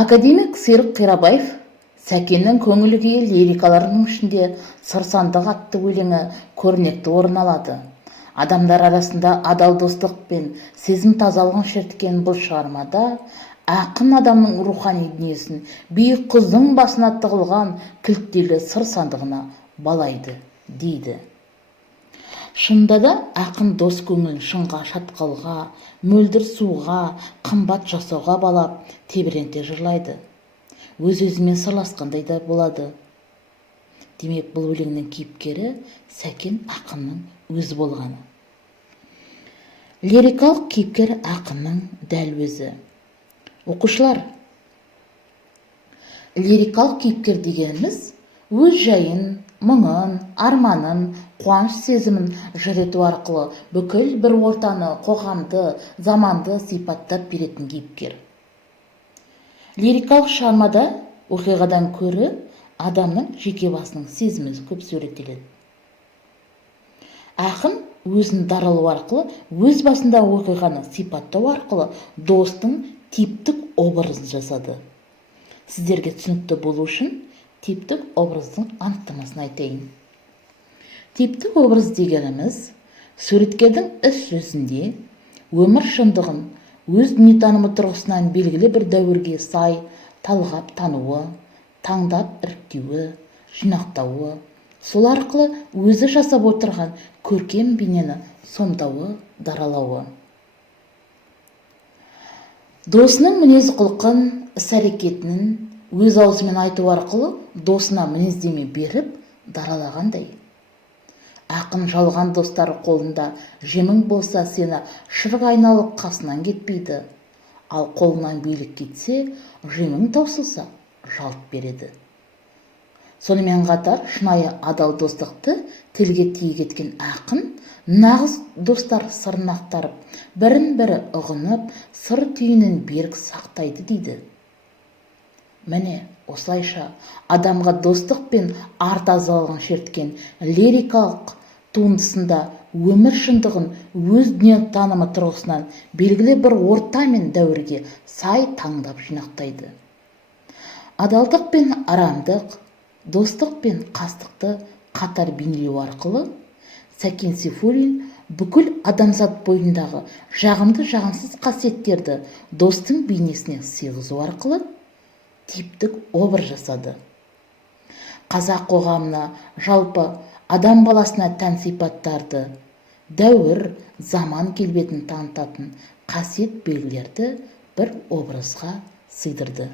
Академик Серік Қирабаев Сәкеннің көңіл күйі лирикаларының ішінде Сырсандық атты өлеңі көрнекті орын алады. Адамдар арасында адал достық пен сезім тазалығын шерткен бұл шығармада ақын адамның рухани дүниесін биік құздың басына тығылған кілттеулі сыр сандығына балайды дейді. Шынында да ақын дос көңілін шыңға, шатқалға, мөлдір суға, қымбат жасауға балап, тебіренте жырлайды. Өз-өзімен сырласқандай да болады. Демек, бұл өлеңнің кейіпкері Сәкен ақынның өзі болғаны. Лирикалық кейіпкер ақынның дәл өзі. Оқушылар, лирикалық кейіпкер дегеніміз өз жайын, мұңын, арманын, қуаныш сезімін жыр ету арқылы бүкіл бір ортаны, қоғамды, заманды сипаттап беретін кейіпкер. Лирикалық шығармада оқиғадан көрі адамның жеке басының сезімі көп суреттеледі. Ақын өзін даралау арқылы, өз басындағы оқиғаны сипаттау арқылы достың типтік образын жасады. Сіздерге түсінікті болу үшін типтік образдың анықтамасын айтайын. Типтік образ дегеніміз суреткердің іс жүзінде өмір шындығын өз дүниетанымы тұрғысынан белгілі бір дәуірге сай талғап тануы, таңдап іріктеуі, жинақтауы, сол арқылы өзі жасап отырған көркем бейнені сомдауы, даралауы. Досының мінез-құлқын, іс-әрекетінің өз аузымен айту арқылы досына мінездеме беріп даралағандай. Ақын жалған достары қолында жемің болса сені шырға айналып қасынан кетпейді, ал қолынан билік кетсе, жемің таусылса жалт береді. Сонымен қатар шынайы адал достықты тілге тиек еткен ақын нағыз достар сырын ақтарып, бірін-бірі ұғынып, сыр түйінін берік сақтайды дейді. Міне, осылайша адамға достық пен ар тазалығын шерткен лирикалық туындысында өмір шындығын өз дүниетанымы тұрғысынан белгілі бір орта мен дәуірге сай таңдап жинақтайды. Адалдық пен арамдық, достық пен қастықты қатар бейнелеу арқылы Сәкен Сейфуллин бүкіл адамзат бойындағы жағымды жағымсыз қасиеттерді достың бейнесіне сыйғызу арқылы типтік образ жасады. Қазақ қоғамына, жалпы адам баласына тән сипаттарды, дәуір, заман келбетін танытатын қасиет белгілерді бір образға сыйдырды.